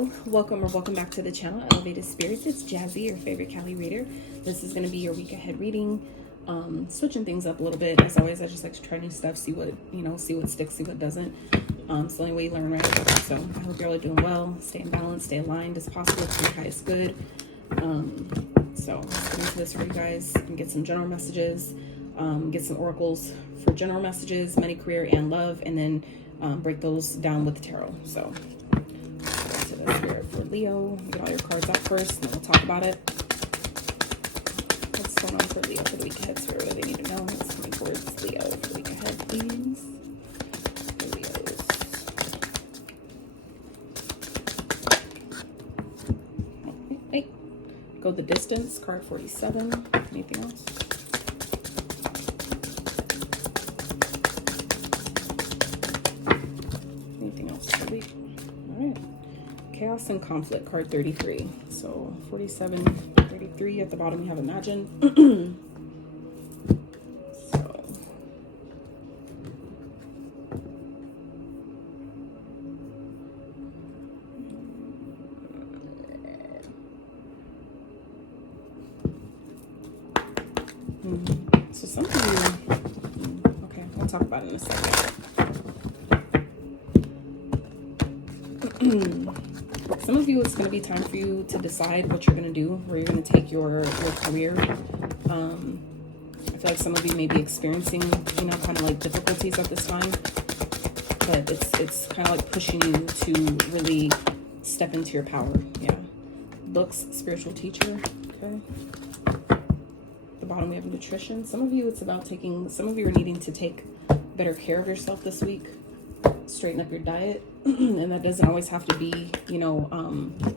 Leo, welcome back to the channel, Elevated Spirits. It's Jazzy, your favorite Cali reader. This is going to be your week ahead reading, switching things up a little bit. As always, I just like to try new stuff, see what sticks, see what doesn't. It's the only way you learn, right? So I hope you're all doing well, stay in balance, stay aligned as possible to your highest good. So let's get into this for you guys and get some general messages, get some oracles for general messages, money, career, and love, and then break those down with the tarot. So the spirit for Leo. Get all your cards out first, and then we'll talk about it. What's going on for Leo for the week ahead? Spirit, what do they need to know? What's coming towards Leo for the week ahead, please? For Leos. Hey, go the distance. Card 47. Anything else? Anything else for the week? All right. Chaos and conflict, card 33. So 47, 33 at the bottom, you have imagine. So so some of you, okay, we'll talk about it in a second. Some of you, it's going to be time for you to decide what you're going to do, where you're going to take your career. I feel like some of you may be experiencing, kind of like difficulties at this time, but it's kind of like pushing you to really step into your power. Yeah. Books, spiritual teacher. Okay. At the bottom, we have nutrition. Some of you, it's about some of you are needing to take better care of yourself this week. Straighten up your diet, and that doesn't always have to be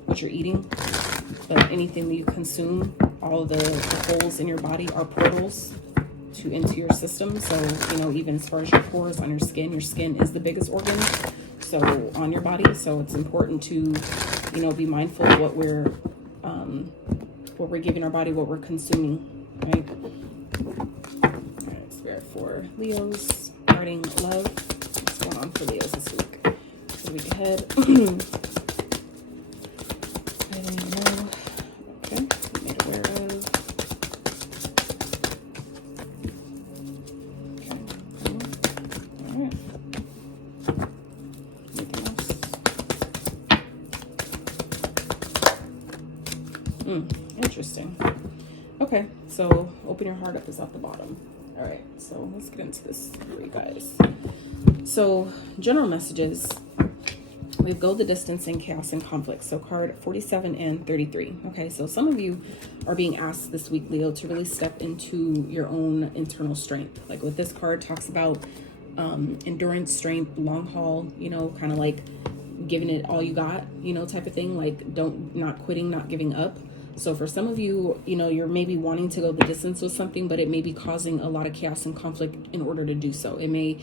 what you're eating, but anything that you consume. All of the holes in your body are portals into your system. So even as far as your pores on your skin is the biggest organ on your body. So it's important to be mindful of what we're giving our body, what we're consuming, right? All right, spirit for Leos regarding love. Going on for Leos this week. For the week ahead. I don't even know. Okay, made aware of. Okay. Alright. Anything else? Interesting. Okay, so open your heart up is at the bottom. Alright, so let's get into this for you guys. So general messages, we go the distance in chaos and conflict. So card 47 and 33. Okay, so some of you are being asked this week, Leo, to really step into your own internal strength. Like what this card talks about, endurance, strength, long haul, kind of like giving it all you got, type of thing. Like not quitting, not giving up. So for some of you, you're maybe wanting to go the distance with something, but it may be causing a lot of chaos and conflict in order to do so. It may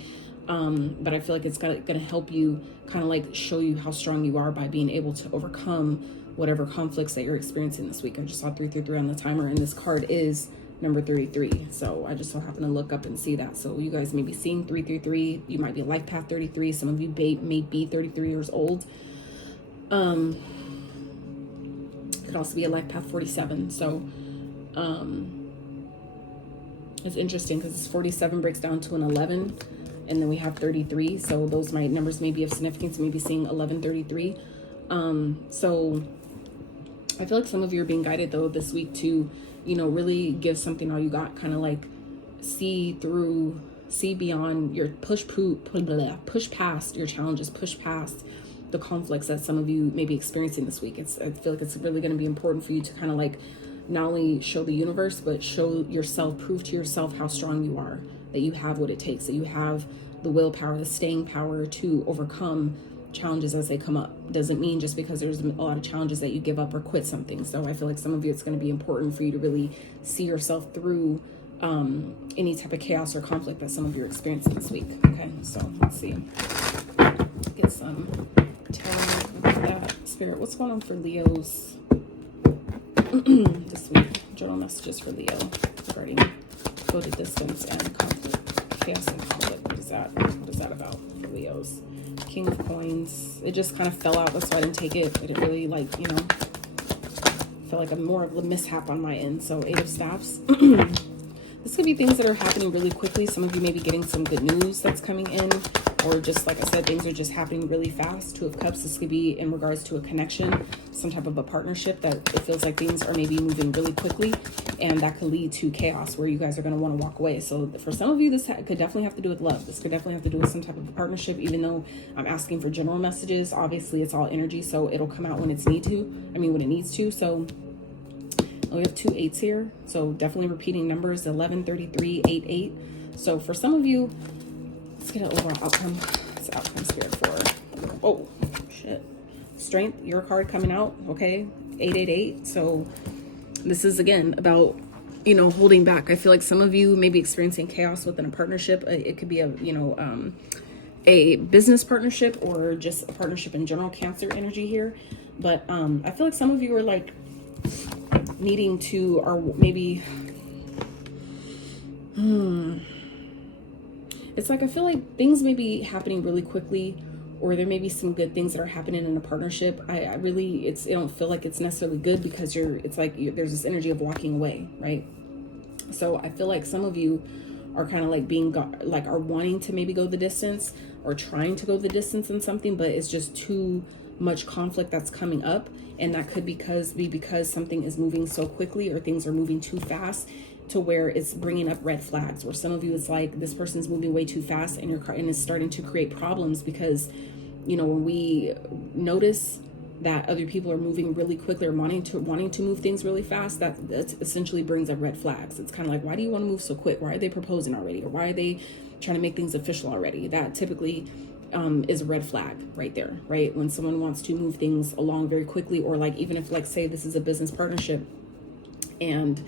but I feel like it's going to help you kind of like show you how strong you are by being able to overcome whatever conflicts that you're experiencing this week. I just saw 333 on the timer, and this card is number 33. So I just so happen to look up and see that. So you guys may be seeing 333. You might be life path 33. Some of you may be 33 years old. Could also be a life path 47. So it's interesting because 47 breaks down to an 11. And then we have 33. So those numbers may be of significance. Maybe seeing 1133. So I feel like some of you are being guided though this week to, really give something all you got. Kind of like see beyond your push past your challenges, push past the conflicts that some of you may be experiencing this week. I feel like it's really going to be important for you to kind of like not only show the universe, but show yourself, prove to yourself how strong you are, that you have what it takes, that you have the willpower, the staying power to overcome challenges as they come up. Doesn't mean just because there's a lot of challenges that you give up or quit something. So I feel like some of you, it's going to be important for you to really see yourself through any type of chaos or conflict that some of you are experiencing this week. Okay, so let's see. Get some tarot about that. Spirit, what's going on for Leos this week? General messages for Leo regarding go to distance and conflict. Chaos and conflict. What is that about for Leos? King of Coins. It just kind of fell out. That's why I didn't take it. I didn't really like, you know, felt like more of a mishap on my end. So 8 of Staffs. This could be things that are happening really quickly. Some of you may be getting some good news that's coming in, or just, like I said, things are just happening really fast. 2 of Cups, this could be in regards to a connection, some type of a partnership that it feels like things are maybe moving really quickly, and that could lead to chaos where you guys are going to want to walk away. So for some of you, this could definitely have to do with love. This could definitely have to do with some type of a partnership, even though I'm asking for general messages. Obviously, it's all energy, so it'll come out when it needs to. So we have 2 8s here, so definitely repeating numbers, 11, 33, 8, 8. So for some of you, let's get an overall outcome. What's the outcome spirit for? Oh, shit. Strength, your card coming out, okay? 888. So this is, again, about, you know, holding back. I feel like some of you may be experiencing chaos within a partnership. It could be a, you know, a business partnership or just a partnership in general, Cancer energy here. But I feel like some of you are like needing to, or maybe it's like I feel like things may be happening really quickly, or there may be some good things that are happening in a partnership. I really, I don't feel like it's necessarily good, because it's like there's this energy of walking away, right? So I feel like some of you are kind of like are wanting to maybe go the distance, or trying to go the distance in something, but it's just too much conflict that's coming up. And that could be because something is moving so quickly, or things are moving too fast to where it's bringing up red flags. Or some of you, it's like this person's moving way too fast, and it's starting to create problems, because, you know, when we notice that other people are moving really quickly, or wanting to move things really fast, that essentially brings up red flags. It's kind of like, why do you want to move so quick? Why are they proposing already? Or why are they trying to make things official already? That typically is a red flag right there, right? When someone wants to move things along very quickly, or like, even if, like, say this is a business partnership, and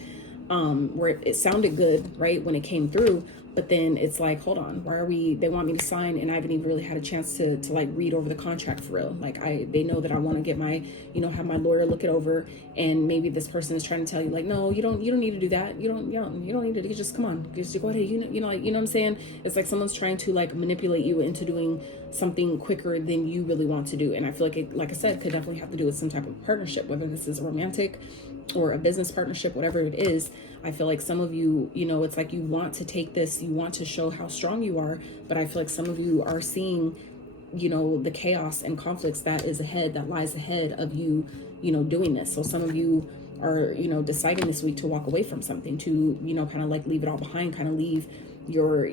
where it sounded good, right, when it came through, but then it's like, hold on, they want me to sign, and I haven't even really had a chance to like read over the contract for real. Like, they know that I want to get my, you know, have my lawyer look it over, and maybe this person is trying to tell you, like, no, you don't need to do that. You don't need to, just come on, just go ahead. You know, like, you know what I'm saying? It's like someone's trying to like manipulate you into doing something quicker than you really want to do. And I feel like it, like I said, could definitely have to do with some type of partnership, whether this is a romantic or a business partnership, whatever it is. I feel like some of you, you know, it's like you want to take this, you want to show how strong you are, but I feel like some of you are seeing, you know, the chaos and conflicts that lies ahead of you, you know, doing this. So some of you are, you know, deciding this week to walk away from something, to, you know, kind of like leave it all behind, kind of leave your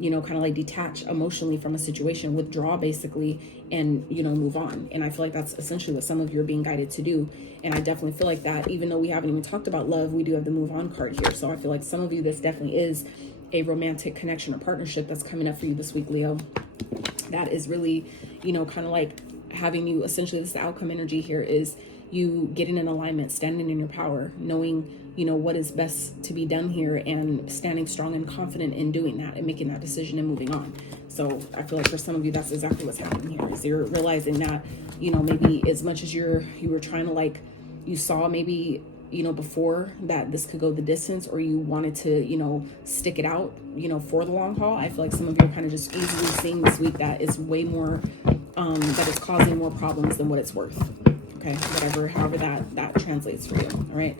you know, kind of like detach emotionally from a situation, withdraw basically, and, you know, move on. And I feel like that's essentially what some of you are being guided to do. And I definitely feel like that, even though we haven't even talked about love, we do have the move on card here. So I feel like some of you, this definitely is a romantic connection or partnership that's coming up for you this week, Leo. That is really, you know, kind of like having you, essentially this outcome energy here is you getting in alignment, standing in your power, knowing, you know, what is best to be done here, and standing strong and confident in doing that and making that decision and moving on. So I feel like for some of you, that's exactly what's happening here, is you're realizing that, you know, maybe as much as you were trying to, like, you saw maybe, you know, before that this could go the distance, or you wanted to, you know, stick it out, you know, for the long haul. I feel like some of you are kind of just easily seeing this week that it's way more, that it's causing more problems than what it's worth. Okay, however that translates for you. All right.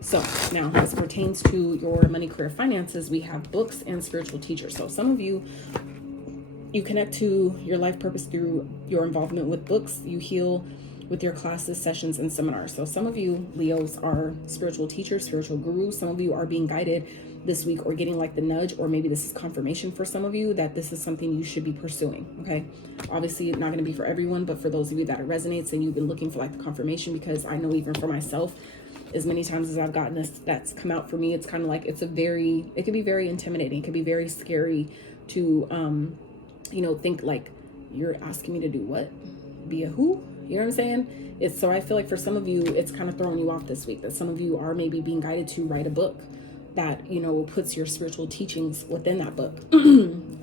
So now, as it pertains to your money, career, finances, we have books and spiritual teachers. So some of you connect to your life purpose through your involvement with books. You heal with your classes, sessions, and seminars. So some of you, Leos, are spiritual teachers, spiritual gurus. Some of you are being guided this week, or getting like the nudge, or maybe this is confirmation for some of you that this is something you should be pursuing. Okay. Obviously not going to be for everyone, but for those of you that it resonates and you've been looking for like the confirmation, because I know even for myself, as many times as I've gotten this, that's come out for me, it's kind of like, it could be very intimidating. It could be very scary to, you know, think like, you're asking me to do what? Be a who? You know what I'm saying? So I feel like for some of you, it's kind of throwing you off this week, that some of you are maybe being guided to write a book that, you know, puts your spiritual teachings within that book.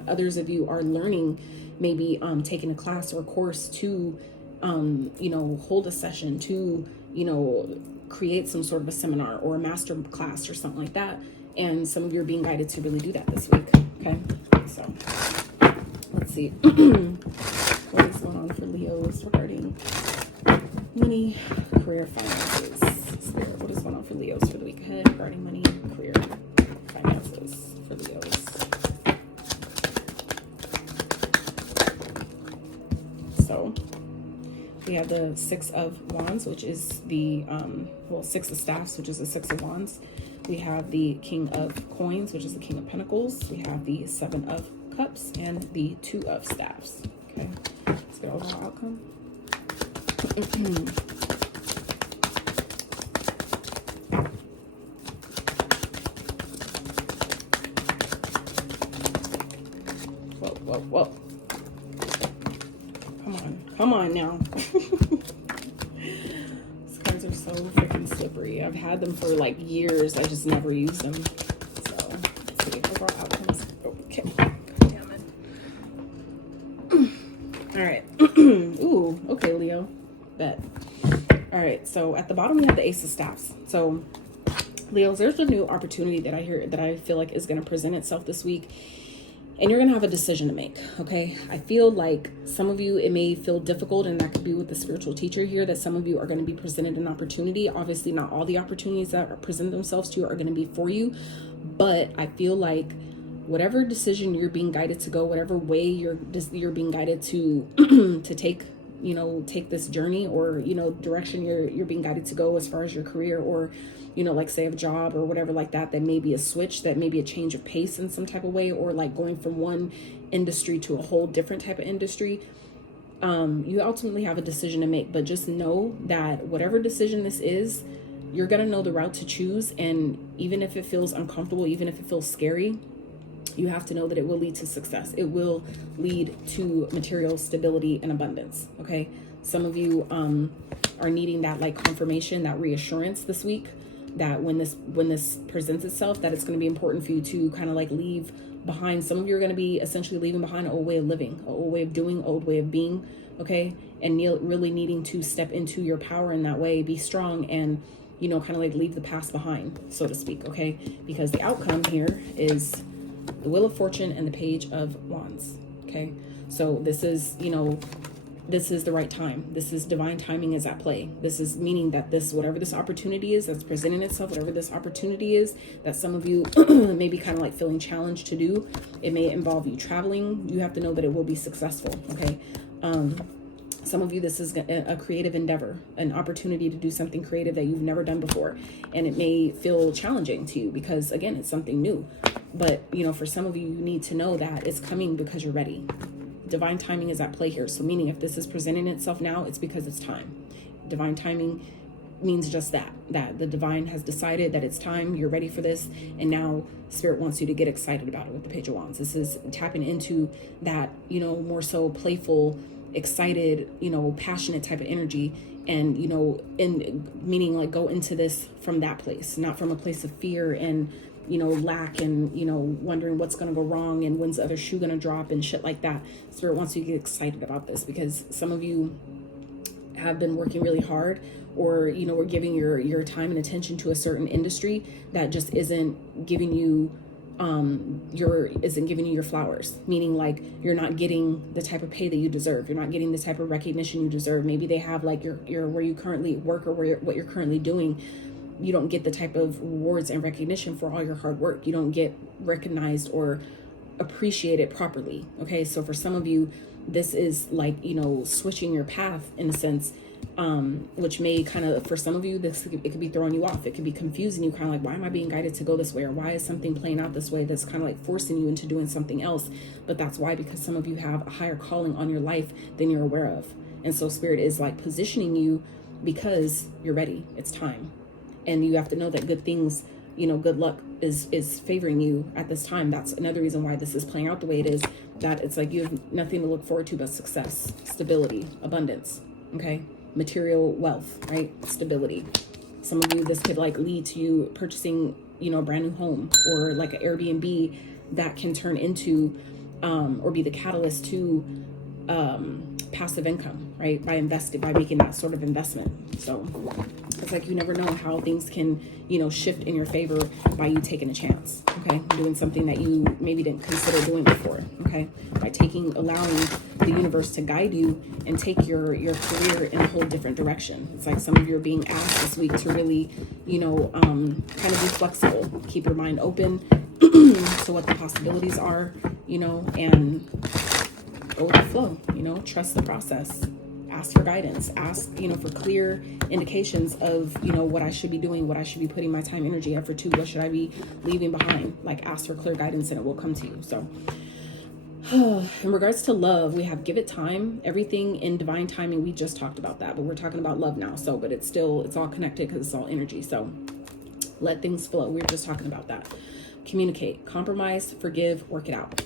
Others of you are learning, maybe taking a class or a course to, you know, hold a session, to, you know, create some sort of a seminar or a master class or something like that. And some of you are being guided to really do that this week. Okay. So let's let's see. What is going on for Leos regarding money, career, finances? Spirit, what is going on for Leos for the week ahead regarding money, career, finances for Leos? So we have the Six of Wands, which is the, Six of Staffs, which is the Six of Wands. We have the King of Coins, which is the King of Pentacles. We have the Seven of Cups and the Two of Staffs. Okay, let's get overall outcome. Whoa. Come on now. These cards are so freaking slippery. I've had them for like years. I just never use them. So let's see overall outcomes. Okay. God damn it. All right. Ooh, okay, Leo. Bet. All right, so at the bottom we have the Ace of Staffs. So Leos, there's a new opportunity that I feel like is going to present itself this week. And you're going to have a decision to make, okay? I feel like some of you, it may feel difficult, and that could be with the spiritual teacher here, that some of you are going to be presented an opportunity. Obviously, not all the opportunities that present themselves to you are going to be for you. But I feel like whatever decision you're being guided to go, whatever way you're being guided to to take, take this journey, or, direction you're being guided to go as far as your career, or, like say a job or whatever like that may be a switch, that may be a change of pace in some type of way, or like going from one industry to a whole different type of industry. You ultimately have a decision to make, but just know that whatever decision this is, you're going to know the route to choose. And even if it feels uncomfortable, even if it feels scary, you have to know that it will lead to success. It will lead to material stability and abundance. Okay. Some of you are needing that like confirmation, that reassurance this week, that when this presents itself, that it's going to be important for you to kind of like leave behind. Some of you are going to be essentially leaving behind an old way of living, an old way of doing, old way of being. Okay. And really needing to step into your power in that way, be strong, and, kind of like leave the past behind, so to speak. Okay. Because the outcome here is the Wheel of Fortune and the Page of Wands. Okay. So this is, this is the right time. This is divine timing is at play. This is meaning that whatever this opportunity is that's presenting itself, whatever this opportunity is that some of you may be kind of like feeling challenged to do, it may involve you traveling. You have to know that it will be successful. Okay. Some of you, this is a creative endeavor, an opportunity to do something creative that you've never done before. And it may feel challenging to you because, again, it's something new. But, for some of you, you need to know that it's coming because you're ready. Divine timing is at play here. So meaning if this is presenting itself now, it's because it's time. Divine timing means just that the divine has decided that it's time, you're ready for this, and now Spirit wants you to get excited about it with the Page of Wands. This is tapping into that, more so playful, excited, passionate type of energy, and, in meaning like go into this from that place, not from a place of fear and, lack and, wondering what's going to go wrong and when's the other shoe going to drop and shit like that. Spirit wants you to get excited about this because some of you have been working really hard, or, we're giving your time and attention to a certain industry that just isn't giving you your flowers, meaning like you're not getting the type of pay that you deserve. You're not getting the type of recognition you deserve. Maybe they have like your where you currently work or what you're currently doing. You don't get the type of rewards and recognition for all your hard work. You don't get recognized or appreciated properly. Okay. So for some of you, this is like, switching your path in a sense, which may kind of, for some of you, it could be throwing you off. It could be confusing you, kind of like, why am I being guided to go this way? Or why is something playing out this way? That's kind of like forcing you into doing something else. But that's why, because some of you have a higher calling on your life than you're aware of. And so Spirit is like positioning you because you're ready. It's time. And you have to know that good things, good luck is favoring you at this time. That's another reason why this is playing out the way it is, that it's like you have nothing to look forward to but success, stability, abundance. Okay. Material wealth, right? Stability. Some of you, this could like lead to you purchasing, a brand new home, or like an Airbnb that can turn into, or be the catalyst to, passive income, right? By making that sort of investment. So it's like, you never know how things can, you know, shift in your favor by you taking a chance, okay? Doing something that you maybe didn't consider doing before, okay? By allowing the universe to guide you and take your career in a whole different direction. It's like some of you are being asked this week to really, you know, kind of be flexible, keep your mind open to what the possibilities are, you know, and go with the flow, you know, trust the process. Ask for guidance, ask, you know, for clear indications of, you know, what I should be doing, what I should be putting my time, energy, effort to, what should I be leaving behind. Like, ask for clear guidance and it will come to you. So in regards to love, we have give it time, everything in divine timing. We just talked about that, but we're talking about love now. So, but it's all connected because it's all energy. So let things flow. We were just talking about that. Communicate, compromise, forgive, work it out.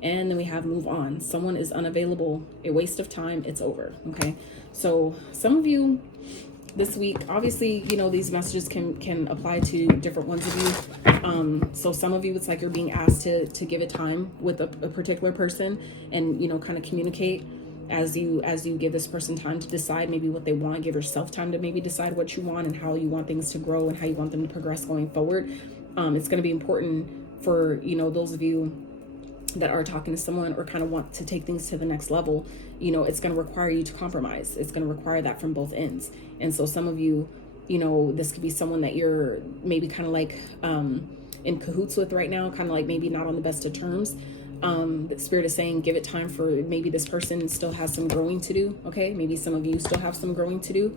And then we have move on. Someone is unavailable, a waste of time, it's over. Okay. So some of you this week, obviously, you know, these messages can apply to different ones of you. So some of you, it's like you're being asked to give it time with a particular person and, you know, kind of communicate as you give this person time to decide maybe what they want. Give yourself time to maybe decide what you want and how you want things to grow and how you want them to progress going forward. It's going to be important for, you know, those of you that are talking to someone or kind of want to take things to the next level. You know, it's going to require you to compromise. It's going to require that from both ends. And so some of you, you know, this could be someone that you're maybe kind of like in cahoots with right now, kind of like maybe not on the best of terms. The spirit is saying, give it time for maybe this person still has some growing to do. Okay. Maybe some of you still have some growing to do.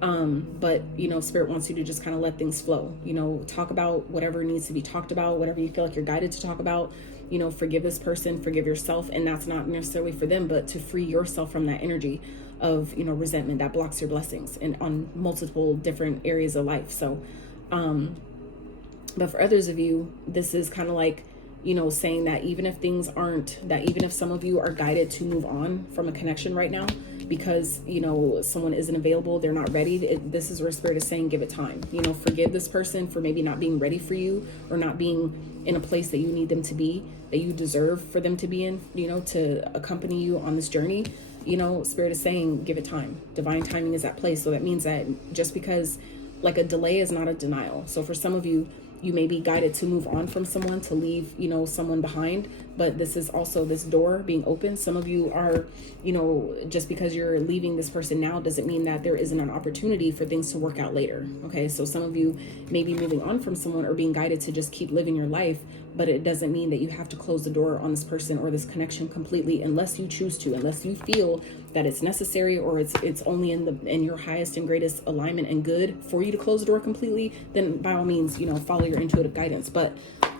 But, you know, spirit wants you to just kind of let things flow, you know, talk about whatever needs to be talked about, whatever you feel like you're guided to talk about, you know, forgive this person, forgive yourself. And that's not necessarily for them, but to free yourself from that energy of, you know, resentment that blocks your blessings and on multiple different areas of life. So, but for others of you, this is kind of like, you know, saying that even if some of you are guided to move on from a connection right now, because, you know, someone isn't available, they're not ready. This is where spirit is saying, give it time, you know, forgive this person for maybe not being ready for you or not being in a place that you need them to be, that you deserve for them to be in, you know, to accompany you on this journey. You know, spirit is saying, give it time. Divine timing is at play. So that means that just because like a delay is not a denial. So for some of you, you may be guided to move on from someone, to leave, you know, someone behind, but this is also this door being open. Some of you are, you know, just because you're leaving this person now doesn't mean that there isn't an opportunity for things to work out later. Okay. So some of you may be moving on from someone or being guided to just keep living your life, but it doesn't mean that you have to close the door on this person or this connection completely unless you choose to, unless you feel that it's necessary or it's only in your highest and greatest alignment and good for you to close the door completely. Then by all means, you know, follow your intuitive guidance. But,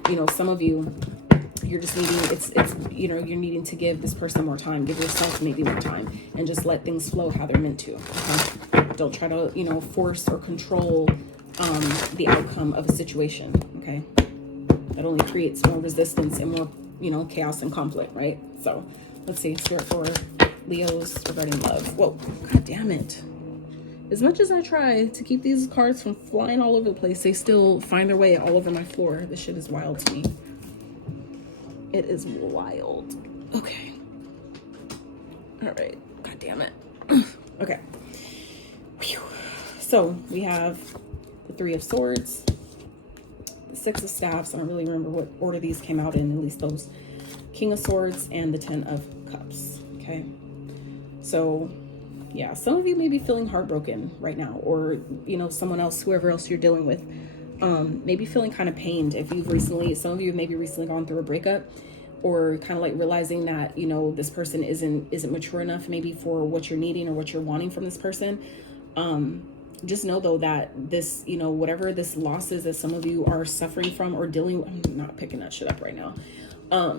you know, some of you, you're just needing, you know, you're needing to give this person more time, give yourself maybe more time, and just let things flow how they're meant to. Okay? Don't try to, you know, force or control the outcome of a situation. Okay. That only creates more resistance and more, you know, chaos and conflict, right? So let's see, spirit for Leos regarding love. Whoa, god damn it. As much as I try to keep these cards from flying all over the place, they still find their way all over my floor. This shit is wild to me. It is wild. Okay. All right. God damn it. Okay. Whew. So we have the Three of Swords, the Six of Staffs. I don't really remember what order these came out in, at least those. King of Swords and the Ten of Cups. Okay. So yeah, some of you may be feeling heartbroken right now, or, you know, someone else, whoever else you're dealing with, maybe feeling kind of pained. If you've recently, some of you have maybe recently gone through a breakup, or kind of like realizing that, you know, this person isn't mature enough maybe for what you're needing or what you're wanting from this person. Just know though that this, you know, whatever this loss is that some of you are suffering from or dealing, I'm not picking that shit up right now.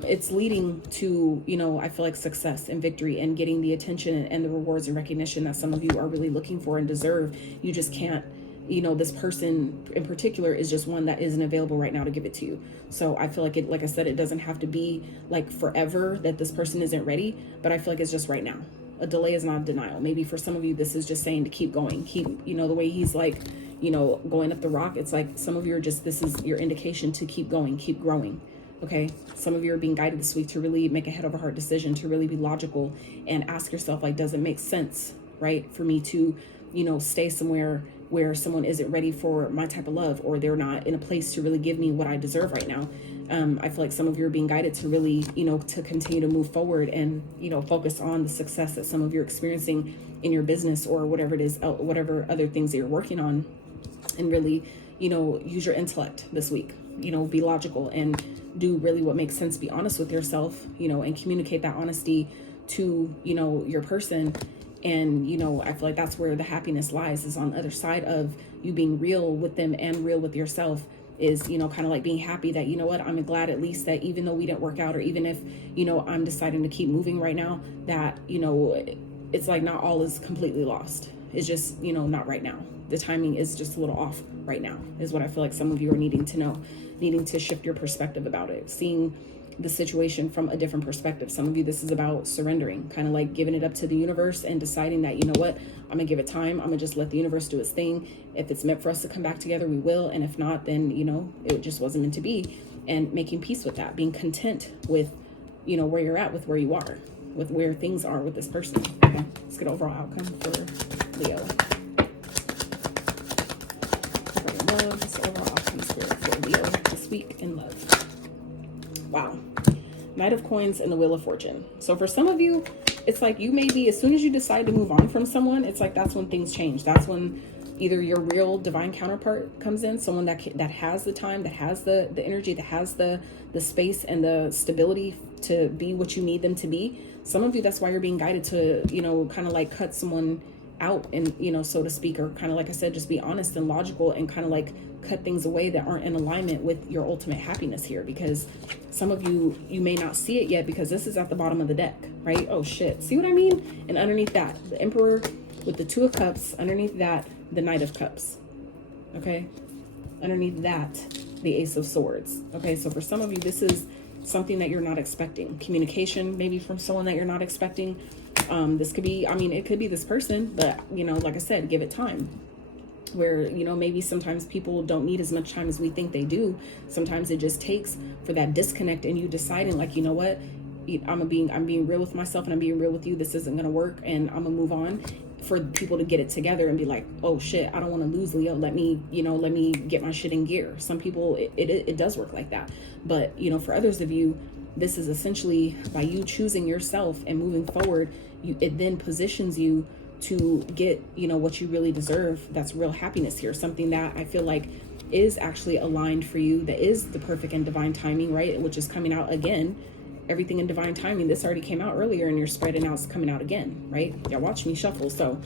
It's leading to, you know, I feel like success and victory and getting the attention and the rewards and recognition that some of you are really looking for and deserve. You just can't, you know, this person in particular is just one that isn't available right now to give it to you. So I feel like it, like I said, it doesn't have to be like forever that this person isn't ready, but I feel like it's just right now. A delay is not a denial. Maybe for some of you, this is just saying to keep going, keep, you know, the way he's like, you know, going up the rock. It's like some of you are just, this is your indication to keep going, keep growing. Okay, some of you are being guided this week to really make a head over heart decision, to really be logical and ask yourself, like, does it make sense, right, for me to, you know, stay somewhere where someone isn't ready for my type of love, or they're not in a place to really give me what I deserve right now. I feel like some of you are being guided to really, you know, to continue to move forward and, you know, focus on the success that some of you are experiencing in your business or whatever it is, whatever other things that you're working on, and really, you know, use your intellect this week, you know, be logical and do really what makes sense. Be honest with yourself, you know, and communicate that honesty to, you know, your person. And, you know, I feel like that's where the happiness lies, is on the other side of you being real with them and real with yourself, is, you know, kind of like being happy that, you know what, I'm glad at least that even though we didn't work out, or even if, you know, I'm deciding to keep moving right now, that, you know, it's like not all is completely lost. It's just, you know, not right now. The timing is just a little off right now, is what I feel like some of you are needing to know, needing to shift your perspective about it, seeing the situation from a different perspective. Some of you, this is about surrendering, kind of like giving it up to the universe and deciding that, you know what, I'm gonna give it time. I'm gonna just let the universe do its thing. If it's meant for us to come back together, we will. And if not, then, you know, it just wasn't meant to be. And making peace with that, being content with, you know, where you're at, with where you are, with where things are with this person. Okay, let's get overall outcome for Leo. Okay, love, this overall outcome for Leo this week in love. Wow. Knight of Coins and the Wheel of Fortune. So for some of you, it's like you may be, as soon as you decide to move on from someone, it's like that's when things change. That's when either your real divine counterpart comes in, someone that has the time, that has the energy, that has the space and the stability to be what you need them to be. Some of you, that's why you're being guided to, you know, kind of like cut someone out, and, you know, so to speak, or kind of like I said, just be honest and logical and kind of like cut things away that aren't in alignment with your ultimate happiness here. Because some of you may not see it yet, because this is at the bottom of the deck, right? Oh shit, see what I mean? And underneath that, the Emperor with the Two of Cups, underneath that, the Knight of Cups. Okay, underneath that, the Ace of Swords. Okay, so for some of you, this is something that you're not expecting. Communication maybe from someone that you're not expecting. This could be, I mean, it could be this person, but, you know, like I said, give it time. Where, you know, maybe sometimes people don't need as much time as we think they do. Sometimes it just takes for that disconnect and you deciding, like, you know what, I'm being real with myself and I'm being real with you. This isn't going to work and I'm gonna move on, for people to get it together and be like, oh shit, I don't want to lose Leo. Let me get my shit in gear. Some people, it does work like that. But, you know, for others of you, this is essentially by you choosing yourself and moving forward, it then positions you to get, you know, what you really deserve. That's real happiness here. Something that I feel like is actually aligned for you, that is the perfect and divine timing, right? Which is coming out again. Everything in divine timing. This already came out earlier and you're spreading out, it's coming out again, right? Y'all watch me shuffle. So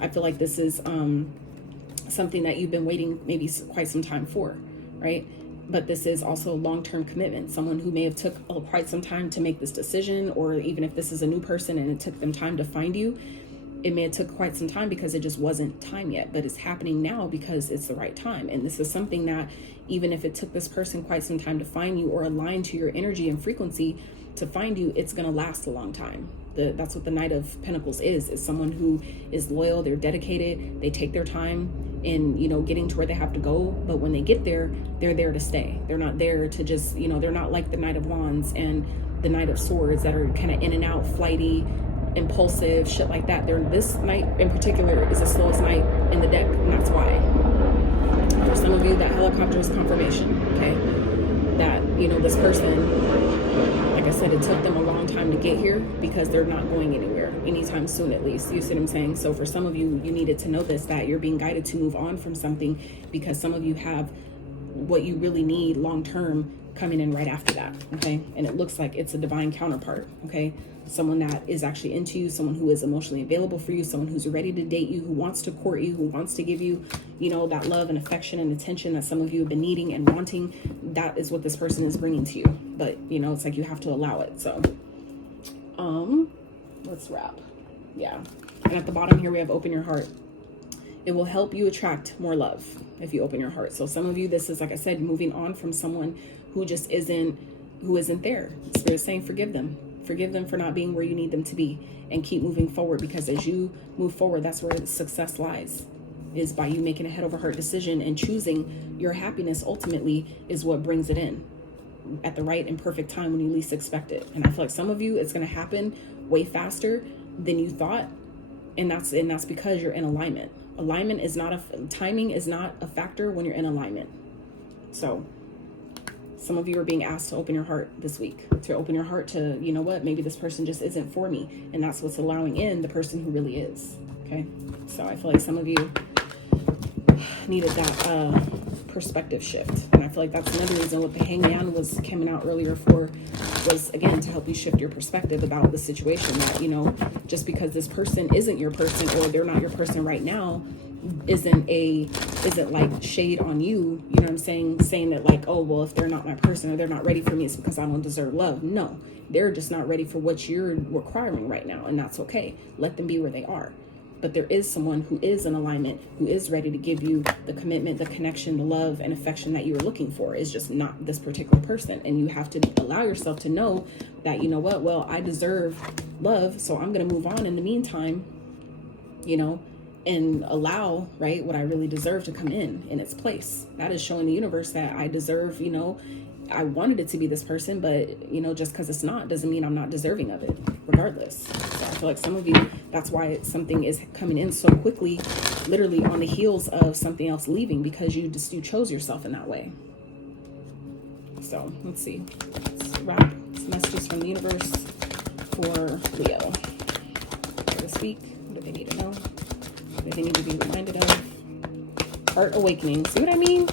I feel like this is something that you've been waiting maybe quite some time for, right? But this is also a long-term commitment. Someone who may have took quite some time to make this decision, or even if this is a new person and it took them time to find you, it may have took quite some time because it just wasn't time yet, but it's happening now because it's the right time. And this is something that even if it took this person quite some time to find you or align to your energy and frequency to find you, it's going to last a long time. That's what the Knight of Pentacles is someone who is loyal, they're dedicated, they take their time in, you know, getting to where they have to go. But when they get there, they're there to stay. They're not there to just, you know, they're not like the Knight of Wands and the Knight of Swords that are kind of in and out, flighty, impulsive, shit like that. This Knight in particular is the slowest Knight in the deck, and that's why. For some of you, that helicopter is confirmation, okay? That, you know, this person, like I said, it took them a long time to get here because they're not going anywhere anytime soon, at least. You see what I'm saying? So for some of you, you needed to know this, that you're being guided to move on from something because some of you have what you really need long-term coming in right after that, okay? And it looks like it's a divine counterpart, okay? Someone that is actually into you, someone who is emotionally available for you, someone who's ready to date you, who wants to court you, who wants to give you, you know, that love and affection and attention that some of you have been needing and wanting. That is what this person is bringing to you. But, you know, it's like you have to allow it. So, let's wrap. Yeah. And at the bottom here, we have open your heart. It will help you attract more love if you open your heart. So some of you, this is, like I said, moving on from someone who just isn't there. Spirit's saying, forgive them. Forgive them for not being where you need them to be and keep moving forward, because as you move forward, that's where the success lies, is by you making a head over heart decision and choosing your happiness ultimately is what brings it in. at the right and perfect time when you least expect it. And I feel like some of you, it's going to happen way faster than you thought. And that's because you're in alignment. Alignment is not timing is not a factor when you're in alignment. So some of you are being asked to open your heart this week, to open your heart to, you know what, maybe this person just isn't for me. And that's what's allowing in the person who really is. Okay. So I feel like some of you needed that perspective shift. And I feel like that's another reason what the hangman was coming out earlier for, was again to help you shift your perspective about the situation, that, you know, just because this person isn't your person, or they're not your person right now, isn't like shade on you. You know what I'm saying that like, oh, well, if they're not my person or they're not ready for me, it's because I don't deserve love. No, they're just not ready for what you're requiring right now, and that's okay. Let them be where they are. But there is someone who is in alignment, who is ready to give you the commitment, the connection, the love and affection that you're looking for. Is just not this particular person. And you have to allow yourself to know that, you know what, well, I deserve love, so I'm going to move on in the meantime, you know, and allow, right, what I really deserve to come in its place. That is showing the universe that I deserve, you know, I wanted it to be this person, but, you know, just because it's not doesn't mean I'm not deserving of it, regardless. So I feel like some of you, that's why something is coming in so quickly, literally on the heels of something else leaving, because you chose yourself in that way. So let's see. Let's wrap some messages from the universe for Leo for this week. What do they need to know? What do they need to be reminded of? Heart awakening. See what I mean?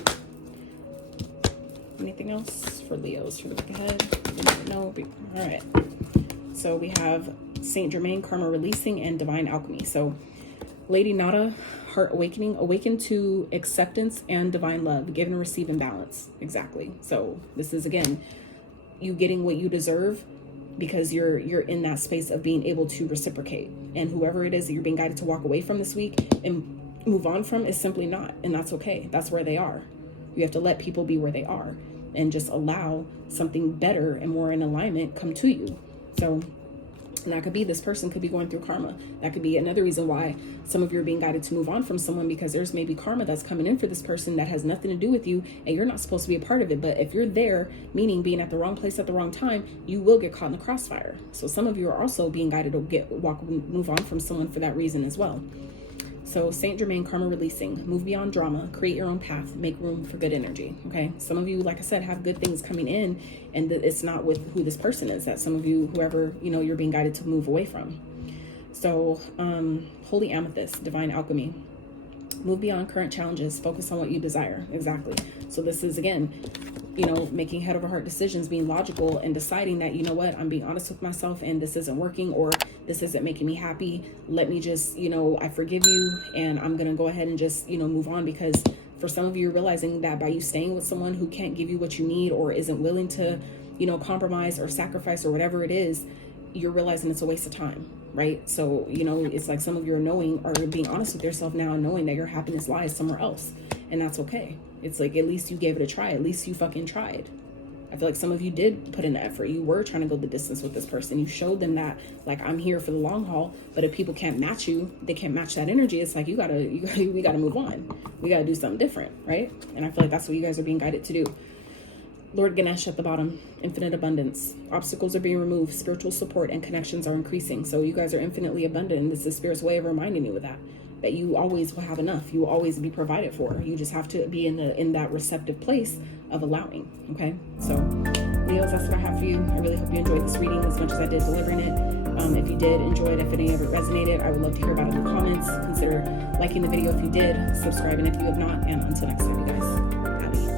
Anything else for Leos for the week ahead? No. All right. So we have Saint Germain, karma releasing, and divine alchemy. So Lady Nada, heart awakening, awaken to acceptance and divine love, give and receive in balance. Exactly. So this is, again, you getting what you deserve, because you're in that space of being able to reciprocate. And whoever it is that you're being guided to walk away from this week and move on from is simply not. And that's okay. That's where they are. You have to let people be where they are and just allow something better and more in alignment come to you. So, and that could be, this person could be going through karma. That could be another reason why some of you are being guided to move on from someone, because there's maybe karma that's coming in for this person that has nothing to do with you, and you're not supposed to be a part of it. But if you're there, meaning being at the wrong place at the wrong time, you will get caught in the crossfire. So some of you are also being guided to move on from someone for that reason as well. So Saint Germain, karma releasing, move beyond drama, create your own path, make room for good energy. Okay. Some of you, like I said, have good things coming in, and it's not with who this person is. That some of you, whoever, you know, you're being guided to move away from. So holy amethyst, divine alchemy, move beyond current challenges, focus on what you desire. Exactly. So this is, again, you know, making head over heart decisions, being logical and deciding that, you know what, I'm being honest with myself and this isn't working, or this isn't making me happy. Let me just, you know, I forgive you, and I'm going to go ahead and just, you know, move on. Because for some of you, you're realizing that by you staying with someone who can't give you what you need, or isn't willing to, you know, compromise or sacrifice or whatever it is, you're realizing it's a waste of time, right? So, you know, it's like some of you are knowing, or being honest with yourself now and knowing that your happiness lies somewhere else. And that's okay. It's like, at least you gave it a try. At least you fucking tried. I feel like some of you did put in the effort. You were trying to go the distance with this person. You showed them that, like, I'm here for the long haul. But if people can't match you, they can't match that energy. It's like, we gotta move on. We gotta do something different, right? And I feel like that's what you guys are being guided to do. Lord Ganesh at the bottom, infinite abundance. Obstacles are being removed. Spiritual support and connections are increasing. So you guys are infinitely abundant. And this is Spirit's way of reminding you of that you always will have enough. You will always be provided for. You just have to be in that receptive place of allowing. Okay. So Leos, that's what I have for you. I really hope you enjoyed this reading as much as I did delivering it. If you did enjoy it, if any of it resonated, I would love to hear about it in the comments. Consider liking the video if you did, subscribing if you have not, and until next time, you guys, happy.